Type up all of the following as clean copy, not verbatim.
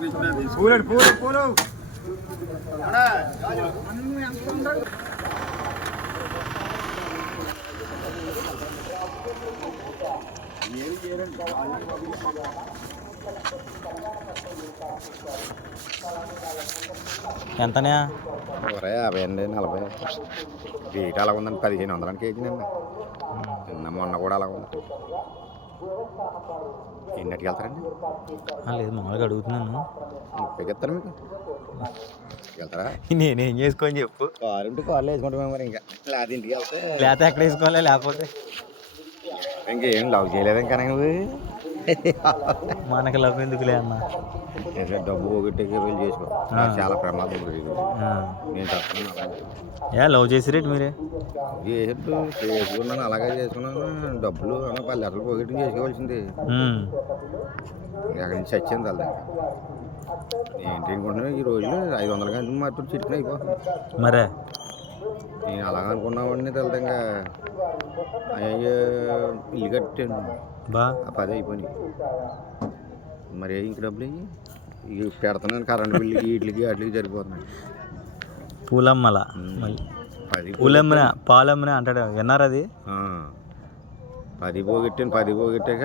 పూలు పూలు పూలు ఎంతనే? 50 అండి, 40 రేట్ అలా ఉందండి. 1500 కేజీనండి. నిన్న మొన్న కూడా అలా ఉంది. ఎన్నటికి వెళ్తారండి? లేదు, మామూలుగా అడుగుతున్నాను. 30కి ఇస్తాను మీకు. వెళ్తారా? నేనేం చేసుకోని చెప్పు. కారు ఉంటే కార్లో వేసుకుంటాం మరి. ఇంకా లేకపోతే ఇంటికి వెళ్తే లేకపోతే ఎక్కడ వేసుకోవాలి? లేకపోతే ఇంకేం లవ్ చేయలేదు ఇంకా నువ్వు. మనకి లవ్ ఎందుకులే అన్న. డబ్బు ఒకటి పెళ్లి చేసుకో. చాలా ప్రమాదం. నేను చెప్తున్నాను అలాగే. లవ్ చేసి రేటు మీరే చేసుకున్నాను, అలాగే చేసుకున్నాను. డబ్బులు అన్న 10 లక్షలు పోగొట్టి చేసుకోవాల్సింది. అక్కడి నుంచి చచ్చింది వాళ్ళ ఏంటి అనుకుంటున్నాను. ఈ రోజులు 500 గంటలు మాత్రం చిట్టుకుని అయిపోతుంది. మరే నేను అలాగ అనుకున్నామండి. తెలదు ఇంకా అయ్యో ఇల్లు కట్టాను బా 10 అయిపోయినాయి. మరి ఇంక డబ్బులు ఇవి పెడుతున్నాను. కరెంట్ బిల్లుకి వీటికి వాటికి సరిపోతున్నాయి. పూలమ్మల పూలమ్మిన పాలమ్మిన అంటాడు. విన్నారు అది? 10 పోగొట్టాను. 10 పోగొట్టాక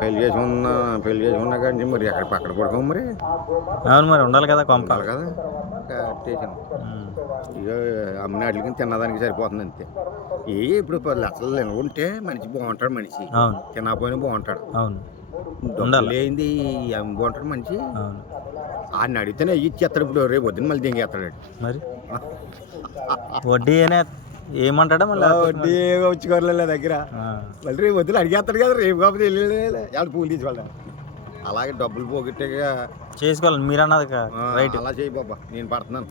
పెళ్లి చేసుకున్నా కానీ మరి ఎక్కడ పక్కన పడుకోం మరి. అవును, మరి ఉండాలి కదా, కొంపాలి కదా. కట్టేసాను. ఇక అమ్మిన వాటికి తిన్నదానికి సరిపోతుంది అంతే. ఇప్పుడు 10 లక్షలు ఉంటే మనిషి బాగుంటాడు. మనిషి తినకపోయినా బాగుంటాడు. అవును, లేనిది బాగుంటాడు మనిషి. ఆయన అడిగితేనే ఇచ్చేస్తాడు. ఇప్పుడు రేపు వద్దని మళ్ళీ దింగేస్తాడు. మరి వడ్డీ ఏమంటాడా? మళ్ళీ వడ్డీ వచ్చుకోరలే దగ్గర. మళ్ళీ రేపు వద్దులు అడిగేస్తాడు కదా. రేపు కాకపోతే వెళ్ళి పూలు తీసుకోవాలి. అలాగే డబ్బులు పోగొట్టాక చేసుకోవాలి. మీరు అన్నది రైట్. అలా చేయి బాబా, నేను పడుతున్నాను.